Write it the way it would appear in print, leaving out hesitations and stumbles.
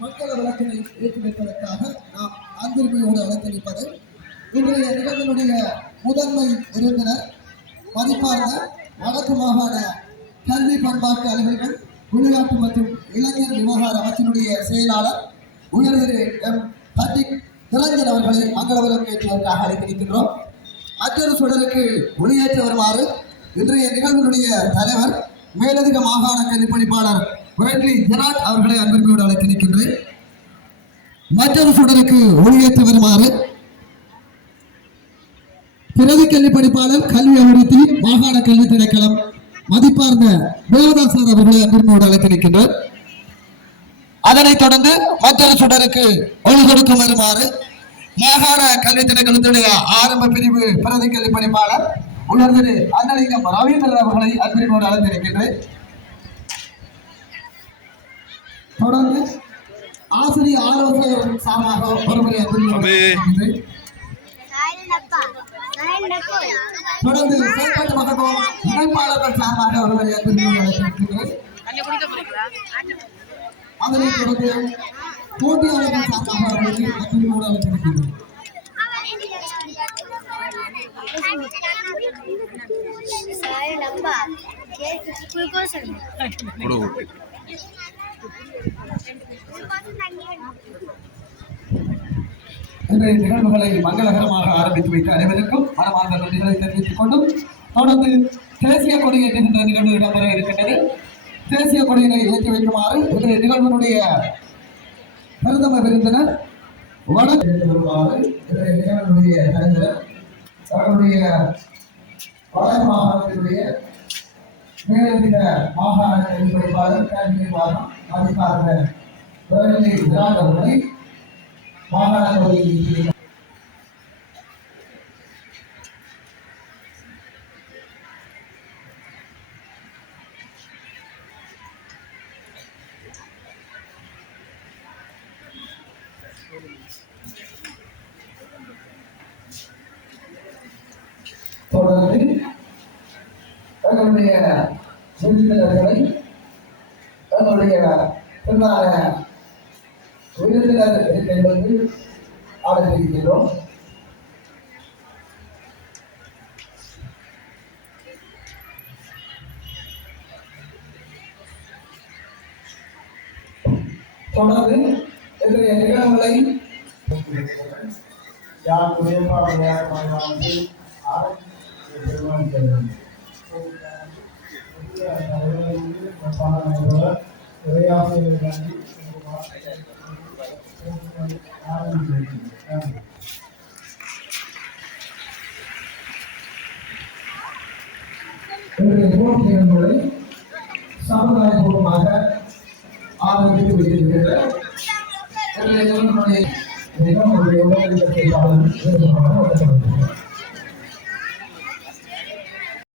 மக்கள் வழக்கினை ஏற்றி வைப்பதற்காக நாம் அன்புரிமையோடு அழைத்தளிப்பது இன்றைய நிகழ்வினுடைய முதன்மை விருந்தினர் மதிப்பார்ந்த வடக்கு மாகாண கல்வி பண்பாட்டு அலுவலகம் விளையாட்டு மற்றும் இளைஞர் விவகார அமைச்சினுடைய செயலாளர் உயர்திரு எம் பட்டிக் நிரஞ்சன் அவர்களை மங்களவரம் ஏற்றுவதற்காக அழைத்திருக்கின்றோம். மற்றொரு சுடருக்கு ஒளியேற்ற வருமாறு இன்றைய நிகழ்வினுடைய தலைவர் மேலதிக மாகாண கல்வி பணிப்பாளர் ஜெராட் அவர்களை அன்போடு அழைத்திருக்கின்றேன். மற்றொரு சுடருக்கு ஒளியேற்ற வருமாறு பிரதி கல்வி பணிப்பாளர் கல்வி அபிவிருத்தி மாகாண கல்வி திணைக்களம் மதிப்பார்ந்த தேவதாசர் அவர்களை அன்போடு அழைத்திருக்கின்றார். அதனைத் தொடர்ந்து மற்றொரு சுடருக்கு ஒளி கொடுக்கும் வருமாறு மாகாண கல்வி திணைக்களத்துடைய ஆரம்ப பிரிவு பிரதி கல்வி பணிப்பாளர் உயர்திரு அன்னலிங்கம் ரவீந்திரன் அவர்களை அன்போடு அழைத்திருக்கின்றேன். தொடர்ந்து ஆசிரியர் ஆலோசகர் சார்பாக ஒருமுறை தொடர்ந்து செயல்பாட்டு மகத்துவம் இணைப்பாளர்கள் சார்பாக ஒருவரை அழைத்திருக்கின்றேன். அதனைத் தொடர்ந்து போட்டியாளர்கள் சார்பாக ஒருவரை அன்போடு அழைத்திருக்கின்றேன். இன்றைய நிகழ்வுகளை மங்களகரமாக ஆரம்பித்து வைத்த அனைவருக்கும் மனமார்ந்த நன்றிகளை தெரிவித்துக் கொண்டும் தொடர்ந்து தேசிய கொடி ஏற்றுகின்ற நிகழ்வு இடம்பெற இருக்கின்றது. தேசிய கொடியினை ஏற்றி வைக்குமாறு இன்றைய நிகழ்வினுடைய பிரதம விருந்தினர் வடக்கு வருமாறு இன்றைய நிகழ்வுடைய தலைவர் அவருடைய வடக்கு மாகாணத்தினுடைய மேலதிக மாகாண கல்வி பணிப்பாளர் கல்வி நிர்வாகம் மதிப்பார்ந்த ஜெராட் அவர்களை மாகாண கல்வி தொடர்ந்து எங்களுடைய விருந்தினர்களை எங்களுடைய பிரதான விருந்தினர் என்பது அழைத்திருக்கிறோம். தொடர்ந்து எங்களுடைய நிகழ்வுகளை சமுதாயபூர்வமாக ஆரம்பித்து வைத்திருக்கிறார். மிகவும்